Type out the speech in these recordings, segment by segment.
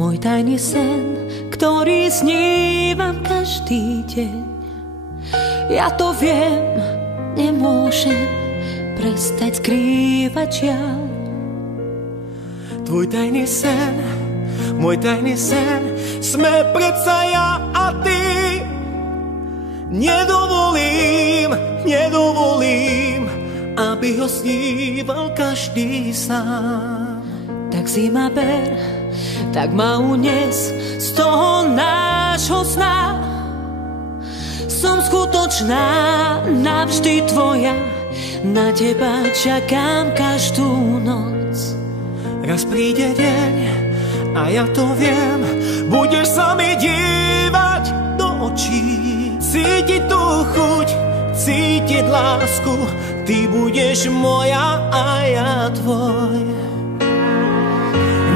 môj tajný sen, ktorý snívam každý deň. Ja to viem, nemôžem prestať skrývať žiaľ. Tvoj tajný sen, môj tajný sen, sme predsa ja a ty. Nedovolím, aby ho sníval každý sám. Tak si ma ber, tak ma unes z toho nášho sna. Som skutočná, navždy tvoja, na teba čakám každú noc. Raz príde deň a ja to viem, budeš sa mi dívať do očí, cítiť tú chuť, cítiť lásku, ty budeš moja a ja tvoj.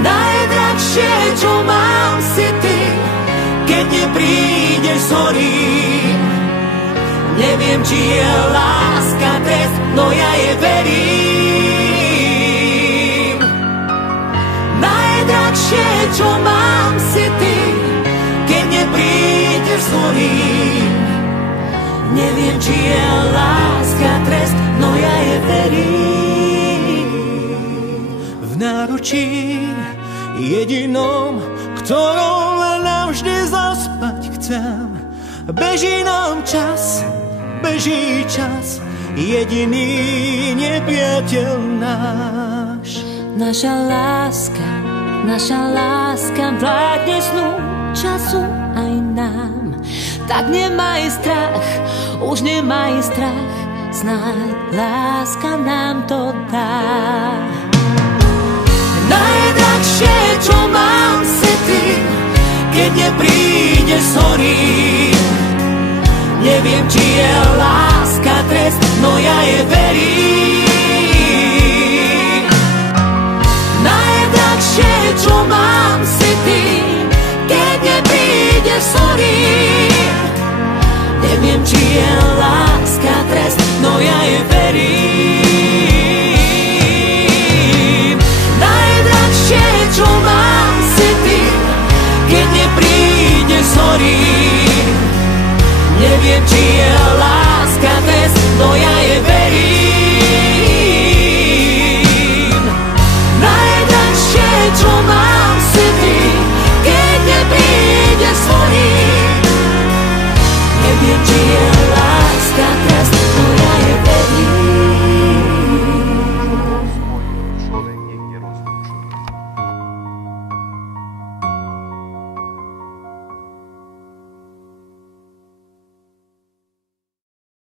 Najdrahšie, čo mám, si ty, keď neprídeš z hory. Neviem, či je láska trest, no ja je verím. Najdrahšie, čo mám, si ty, keď neprídeš z hory. Neviem, či je láska trest, no ja je verím. V náručí jedinom, ktorom navždy zaspať chcem. Beží nám čas, beží čas, jediný nepriateľ náš. Naša láska vládne snu, času aj nám. Tak nemaj strach, už nemaj strach, snáď láska nám to dá. Najdrahšie, čo mám, si ty, keď neprídeš z hory. Neviem, či je láska trest, no ja je verím.